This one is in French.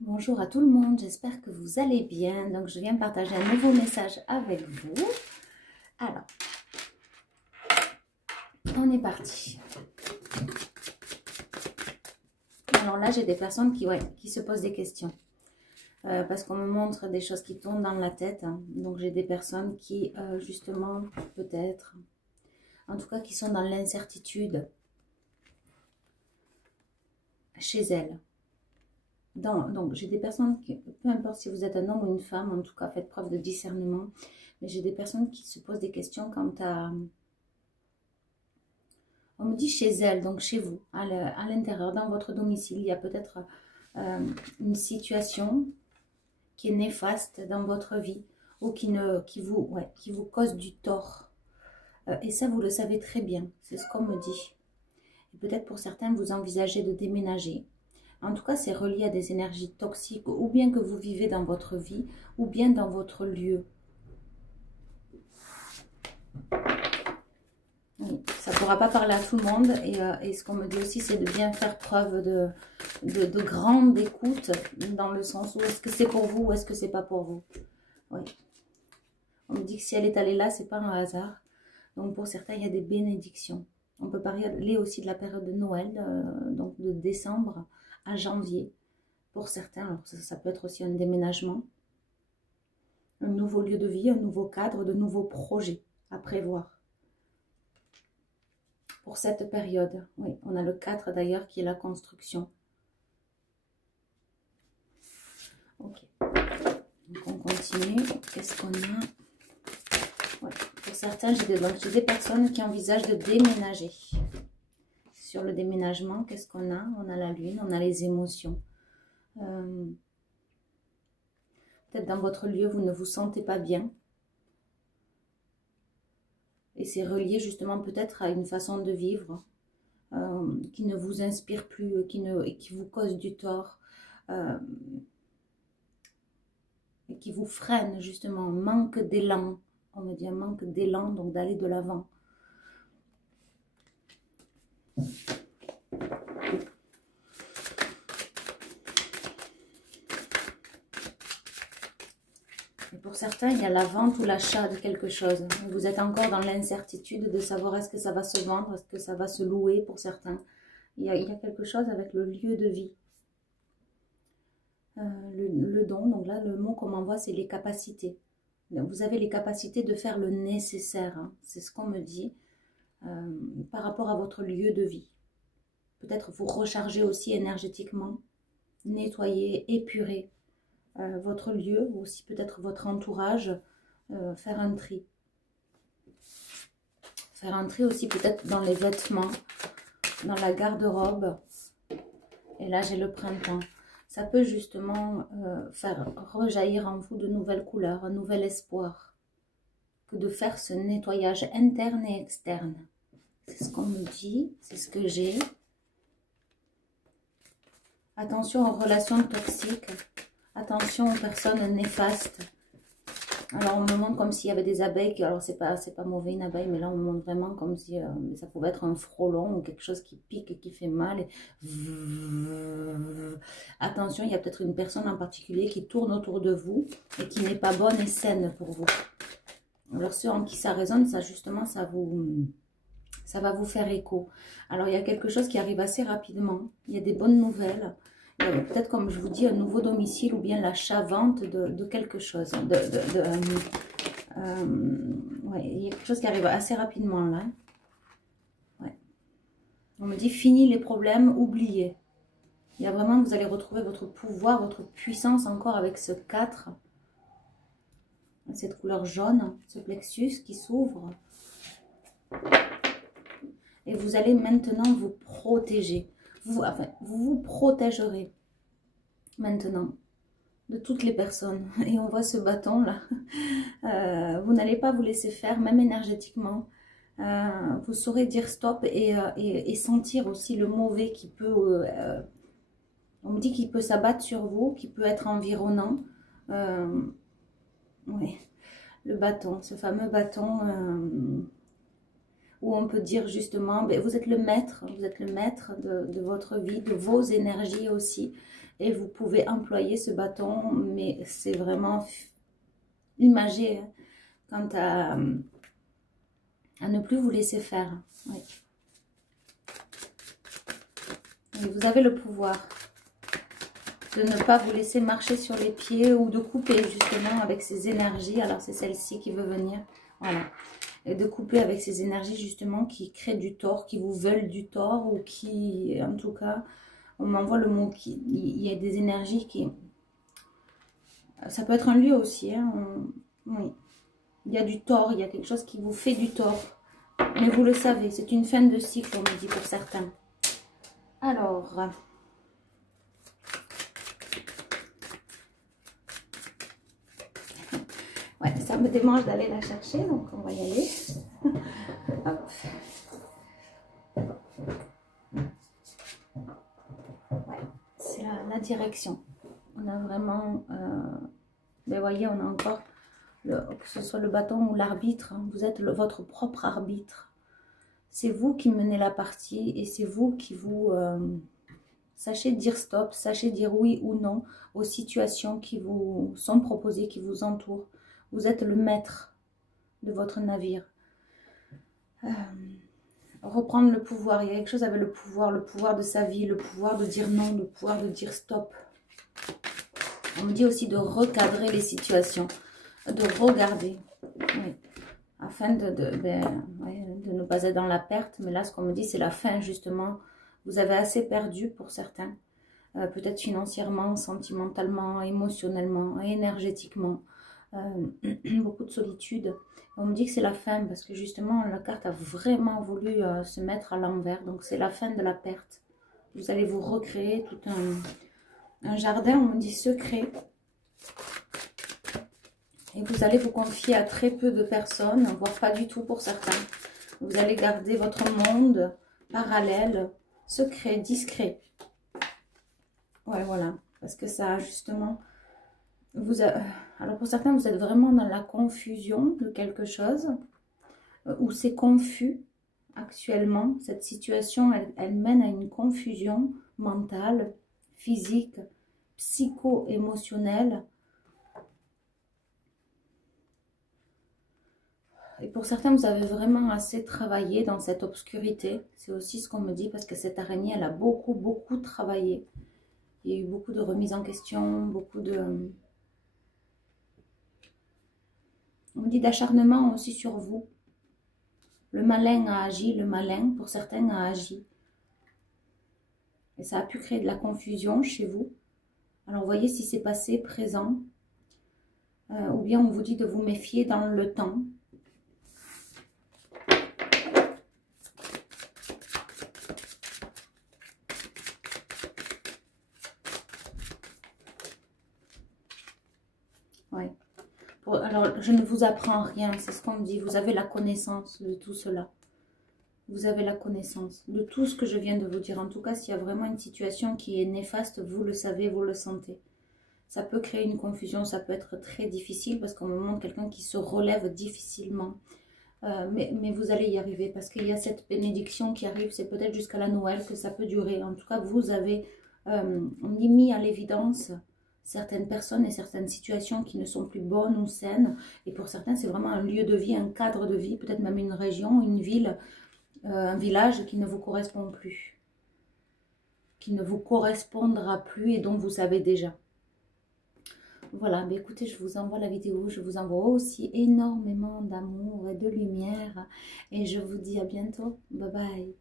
Bonjour à tout le monde, j'espère que vous allez bien. Donc, je viens partager un nouveau message avec vous. Alors, on est parti. Alors là, j'ai des personnes qui se posent des questions. Parce qu'on me montre des choses qui tournent dans la tête. Hein. Donc, j'ai des personnes qui, justement, peut-être, en tout cas, qui sont dans l'incertitude chez elles. Donc, j'ai des personnes qui, peu importe si vous êtes un homme ou une femme, en tout cas, faites preuve de discernement. Mais j'ai des personnes qui se posent des questions quant à... On me dit chez elles, donc chez vous, à l'intérieur, dans votre domicile, il y a peut-être une situation qui est néfaste dans votre vie ou qui vous cause du tort. Et ça, vous le savez très bien, c'est ce qu'on me dit. Et peut-être pour certains, vous envisagez de déménager. En tout cas, c'est relié à des énergies toxiques, ou bien que vous vivez dans votre vie, ou bien dans votre lieu. Oui, ça ne pourra pas parler à tout le monde. Et ce qu'on me dit aussi, c'est de bien faire preuve de grande écoute, dans le sens où est-ce que c'est pour vous ou est-ce que c'est pas pour vous. Oui. On me dit que si elle est allée là, c'est pas un hasard. Donc pour certains, il y a des bénédictions. On peut parler aussi de la période de Noël, donc de décembre à janvier. Pour certains, alors ça peut être aussi un déménagement, un nouveau lieu de vie, un nouveau cadre, de nouveaux projets à prévoir. Pour cette période, oui, on a le 4 d'ailleurs qui est la construction. Ok, donc on continue. Qu'est-ce qu'on a? Ouais. Pour certains, j'ai des personnes qui envisagent de déménager. Sur le déménagement, qu'est-ce qu'on a? On a la lune, on a les émotions. Peut-être dans votre lieu, vous ne vous sentez pas bien. Et c'est relié justement peut-être à une façon de vivre qui ne vous inspire plus, qui vous cause du tort. Et qui vous freine justement, manque d'élan. On me dit un manque d'élan, donc d'aller de l'avant. Et pour certains, il y a la vente ou l'achat de quelque chose. Vous êtes encore dans l'incertitude de savoir est-ce que ça va se vendre, est-ce que ça va se louer pour certains. Il y a quelque chose avec le lieu de vie. Le don, donc là, le mot qu'on m'envoie, c'est les capacités. Vous avez les capacités de faire le nécessaire, hein. C'est ce qu'on me dit par rapport à votre lieu de vie. Peut-être vous recharger aussi énergétiquement, nettoyer, épurer votre lieu, ou aussi peut-être votre entourage, faire un tri. Faire un tri aussi peut-être dans les vêtements, dans la garde-robe. Et là, j'ai le printemps. Ça peut justement faire rejaillir en vous de nouvelles couleurs, un nouvel espoir. Que de faire ce nettoyage interne et externe. C'est ce qu'on me dit, c'est ce que j'ai. Attention aux relations toxiques. Attention aux personnes néfastes. Alors, on me montre comme s'il y avait des abeilles. Alors, c'est pas mauvais une abeille, mais là, on me montre vraiment comme si ça pouvait être un frelon ou quelque chose qui pique et qui fait mal. Et... Attention, il y a peut-être une personne en particulier qui tourne autour de vous et qui n'est pas bonne et saine pour vous. Alors, ceux en qui ça résonne, ça justement, ça va vous faire écho. Alors, il y a quelque chose qui arrive assez rapidement. Il y a des bonnes nouvelles. Peut-être, comme je vous dis, un nouveau domicile ou bien l'achat-vente de quelque chose. Ouais, il y a quelque chose qui arrive assez rapidement là. Ouais. On me dit, fini les problèmes, oubliez. Il y a vraiment, vous allez retrouver votre pouvoir, votre puissance encore avec ce 4. Cette couleur jaune, ce plexus qui s'ouvre. Et vous allez maintenant vous protéger. Vous vous protégerez maintenant de toutes les personnes. Et on voit ce bâton là. Vous n'allez pas vous laisser faire, même énergétiquement. Vous saurez dire stop et sentir aussi le mauvais qui peut... on me dit qu'il peut s'abattre sur vous, qui peut être environnant. Oui, le bâton, ce fameux bâton... où on peut dire justement, ben, vous êtes le maître de votre vie, de vos énergies aussi. et vous pouvez employer ce bâton, mais c'est vraiment imagé hein, quant à ne plus vous laisser faire. Oui. Et vous avez le pouvoir de ne pas vous laisser marcher sur les pieds ou de couper justement avec ces énergies. Alors c'est celle-ci qui veut venir, voilà. Et de couper avec ces énergies justement qui créent du tort, qui vous veulent du tort ou qui, en tout cas, on m'envoie le mot, il y a des énergies qui... Ça peut être un lieu aussi, hein, oui. Il y a du tort, il y a quelque chose qui vous fait du tort. Mais vous le savez, c'est une fin de cycle, on me dit pour certains. Alors... Ouais, ça me démange d'aller la chercher, donc on va y aller. Hop. Ouais, c'est la direction. On a vraiment... mais voyez, on a encore, que ce soit le bâton ou l'arbitre, hein, vous êtes votre propre arbitre. C'est vous qui menez la partie et c'est vous qui vous... sachez dire stop, sachez dire oui ou non aux situations qui vous sont proposées, qui vous entourent. Vous êtes le maître de votre navire. Reprendre le pouvoir. Il y a quelque chose avec le pouvoir de sa vie, le pouvoir de dire non, le pouvoir de dire stop. On me dit aussi de recadrer les situations, de regarder. Oui. Afin de ne pas être dans la perte. Mais là, ce qu'on me dit, c'est la fin, justement. Vous avez assez perdu pour certains. Peut-être financièrement, sentimentalement, émotionnellement, énergétiquement. Beaucoup de solitude. On me dit que c'est la fin parce que justement la carte a vraiment voulu se mettre à l'envers. Donc c'est la fin de la perte. Vous allez vous recréer tout un jardin, on me dit secret. Et vous allez vous confier à très peu de personnes, voire pas du tout pour certains. Vous allez garder votre monde parallèle, secret, discret. Ouais, voilà. Parce que ça, justement... Alors pour certains, vous êtes vraiment dans la confusion de quelque chose, ou c'est confus actuellement. Cette situation, elle mène à une confusion mentale, physique, psycho-émotionnelle. Et pour certains, vous avez vraiment assez travaillé dans cette obscurité. C'est aussi ce qu'on me dit, parce que cette araignée, elle a beaucoup, beaucoup travaillé. Il y a eu beaucoup de remises en question, beaucoup de... On me dit d'acharnement aussi sur vous. Le malin a agi, le malin, pour certains, a agi. Et ça a pu créer de la confusion chez vous. Alors, voyez si c'est passé, présent. Ou bien on vous dit de vous méfier dans le temps. Ouais. Alors, je ne vous apprends rien, c'est ce qu'on me dit. Vous avez la connaissance de tout cela. Vous avez la connaissance de tout ce que je viens de vous dire. En tout cas, s'il y a vraiment une situation qui est néfaste, vous le savez, vous le sentez. Ça peut créer une confusion, ça peut être très difficile parce qu'on me montre quelqu'un qui se relève difficilement. Mais vous allez y arriver parce qu'il y a cette bénédiction qui arrive. C'est peut-être jusqu'à la Noël que ça peut durer. En tout cas, vous avez mis à l'évidence certaines personnes et certaines situations qui ne sont plus bonnes ou saines. Et pour certains, c'est vraiment un lieu de vie, un cadre de vie, peut-être même une région, une ville, un village qui ne vous correspond plus. Qui ne vous correspondra plus et dont vous savez déjà. Voilà, mais écoutez, je vous envoie la vidéo, je vous envoie aussi énormément d'amour et de lumière. Et je vous dis à bientôt. Bye bye.